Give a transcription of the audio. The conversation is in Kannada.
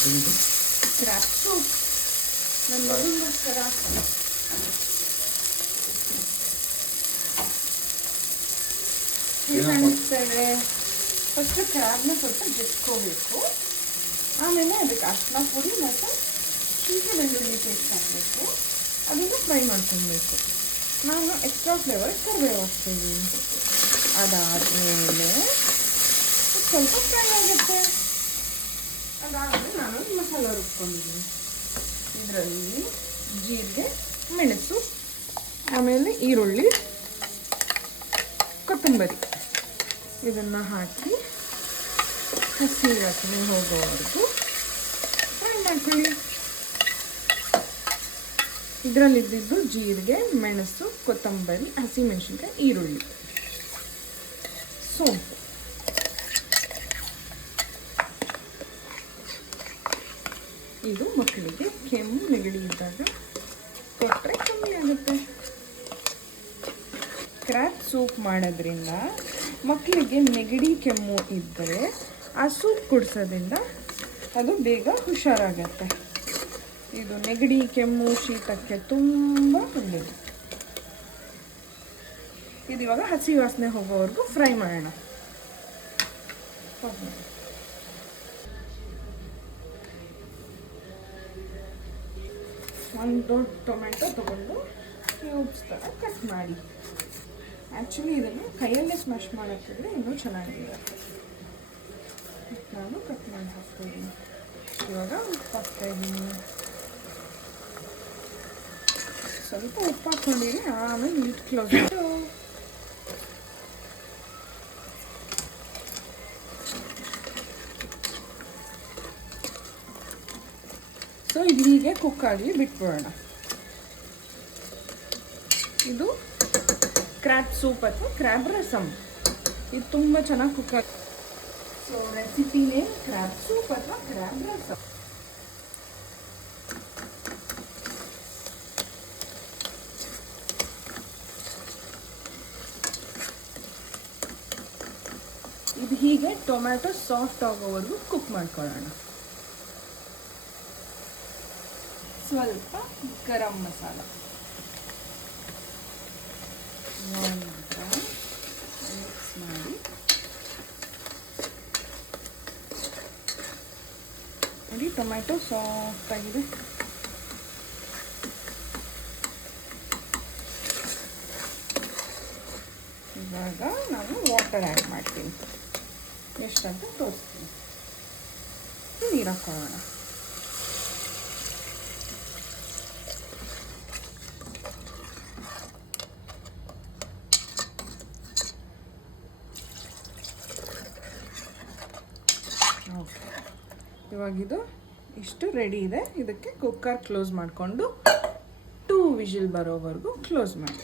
ಕ್ರ್ಯಾಬ್ ಸೂಪ್ ನನ್ನ ಮಗನಿಗೋಸ್ಕರ ಅನಿಸ್ತಾರೆ. ಫಸ್ಟ್ ಕ್ರ್ಯಾಬ್ನ ಸ್ವಲ್ಪ ಜಜ್ಕೋಬೇಕು, ಆಮೇಲೆ ಅದಕ್ಕೆ ಅರಿಶಿನ ಪುಡಿ ಮತ್ತು ಶುಂಠಿ ಬೆಳ್ಳುಳ್ಳಿ ಪೇಸ್ಟ್ ಹಾಕಬೇಕು, ಅದನ್ನು ಫ್ರೈ ಮಾಡ್ಕೊಬೇಕು. ನಾನು ಎಕ್ಸ್ಟ್ರಾ ಫ್ಲೇವರ್ ಕರಿಬೇವು ಹಾಕ್ತೀನಿ. ಅದಾದಮೇಲೆ ಸ್ವಲ್ಪ ಫ್ರೈ ಆಗುತ್ತೆ. ಅದಾದಮೇಲೆ ನಾನೊಂದು ಮಸಾಲ ರುಬ್ಕೊಂಡಿದ್ದೀನಿ. ಇದರಲ್ಲಿ ಜೀರಿಗೆ, ಮೆಣಸು, ಆಮೇಲೆ ಈರುಳ್ಳಿ, ಕೊತ್ತಂಬರಿ ಇದನ್ನು ಹಾಕಿ ಹಸಿ ವಾಸನೆ ಹೋಗೋವರೆಗೂ ಫ್ರೈ ಮಾಡ್ಕೊಳ್ಳಿ. ಇದರಲ್ಲಿದ್ದು ಜೀರಿಗೆ, ಮೆಣಸು, ಕೊತ್ತಂಬರಿ, ಹಸಿಮೆಣಸಿನ್ಕಾಯಿ, ಈರುಳ್ಳಿ, ಸೋಂಪು. ಇದು ಮಕ್ಕಳಿಗೆ ಕೆಮ್ಮು ನೆಗಡಿ ಇದ್ದಾಗ ಕೊಟ್ಟರೆ ಕಮ್ಮಿ ಆಗುತ್ತೆ. ಕ್ರ್ಯಾಬ್ ಸೂಪ್ ಮಾಡೋದ್ರಿಂದ ಮಕ್ಕಳಿಗೆ ನೆಗಡಿ ಕೆಮ್ಮು ಇದ್ದರೆ ಆ ಸೂಪ್ ಕುಡಿಸೋದ್ರಿಂದ ಅದು ಬೇಗ ಹುಷಾರಾಗತ್ತೆ. ಇದು ನೆಗಡಿ ಕೆಮ್ಮು ಶೀತಕ್ಕೆ ತುಂಬ ಒಳ್ಳೆಯದು. ಇದು ಇವಾಗ ಹಸಿ ವಾಸನೆ ಹೋಗೋವರೆಗೂ ಫ್ರೈ ಮಾಡೋಣ. ಒಂದು ದೊಡ್ಡ ಟೊಮೆಟೊ ತೊಗೊಂಡು ಕ್ಯೂಬ್ಸ್ ಥರ ಕಟ್ ಮಾಡಿ. ಆ್ಯಕ್ಚುಲಿ ಇದನ್ನು ಕೈಯಲ್ಲೇ ಸ್ಮ್ಯಾಶ್ ಮಾಡೋಕ್ಕಿದ್ರೆ ಇನ್ನೂ ಚೆನ್ನಾಗಿರುತ್ತೆ. ನಾನು ಕಟ್ ಮಾಡಿ ಹಾಕ್ತಾಯಿದ್ದೀನಿ. ಇವಾಗ ಉಪ್ಪು ಹಾಕ್ತಾಯಿದ್ದೀನಿ. ಸ್ವಲ್ಪ ಉಪ್ಪು ಹಾಕ್ಕೊಂಡಿರಿ, ಆಮೇಲೆ ಲಿಡ್ ಕ್ಲೋಸ್ ಮಾಡಿ. ಸೊ ಇದು ಹೀಗೆ ಕುಕ್ ಆಗಲಿ ಬಿಟ್ಬಿಡೋಣ. ಇದು ಕ್ರ್ಯಾಬ್ ಸೂಪ್ ಅಥವಾ ಕ್ರ್ಯಾಬ್ ರಸಮ್. ಇದು ತುಂಬ ಚೆನ್ನಾಗಿ ಕುಕ್ ಆಗ. ಸೊ ರೆಸಿಪಿನೇ ಕ್ರ್ಯಾಬ್ ಸೂಪ್ ಅಥವಾ ಕ್ರ್ಯಾಬ್ ರಸಮ್. ಇದು ಹೀಗೆ ಟೊಮ್ಯಾಟೊ ಸಾಫ್ಟ್ ಆಗೋವರೆಗೂ ಕುಕ್ ಮಾಡ್ಕೊಳ್ಳೋಣ. ಸ್ವಲ್ಪ ಗರಂ ಮಸಾಲ, ಮಿಕ್ಸ್ ಮಾಡಿ. ನೋಡಿ ಟೊಮ್ಯಾಟೊ ಸಾಫ್ಟ್ ಆಗಿದೆ. ಇವಾಗ ನಾನು ವಾಟರ್ ಆ್ಯಡ್ ಮಾಡ್ತೀನಿ. ಎಷ್ಟಂತ ತೋರಿಸ್ತೀನಿ. ನೀರು ಹಾಕೊಳ್ಳೋಣ. ಓಕೆ, ಇವಾಗಿದು ಇಷ್ಟು ರೆಡಿ ಇದೆ. ಇದಕ್ಕೆ ಕುಕ್ಕರ್ ಕ್ಲೋಸ್ ಮಾಡಿಕೊಂಡು 2 ವಿಷಲ್ ಬರೋವರೆಗೂ ಕ್ಲೋಸ್ ಮಾಡಿ.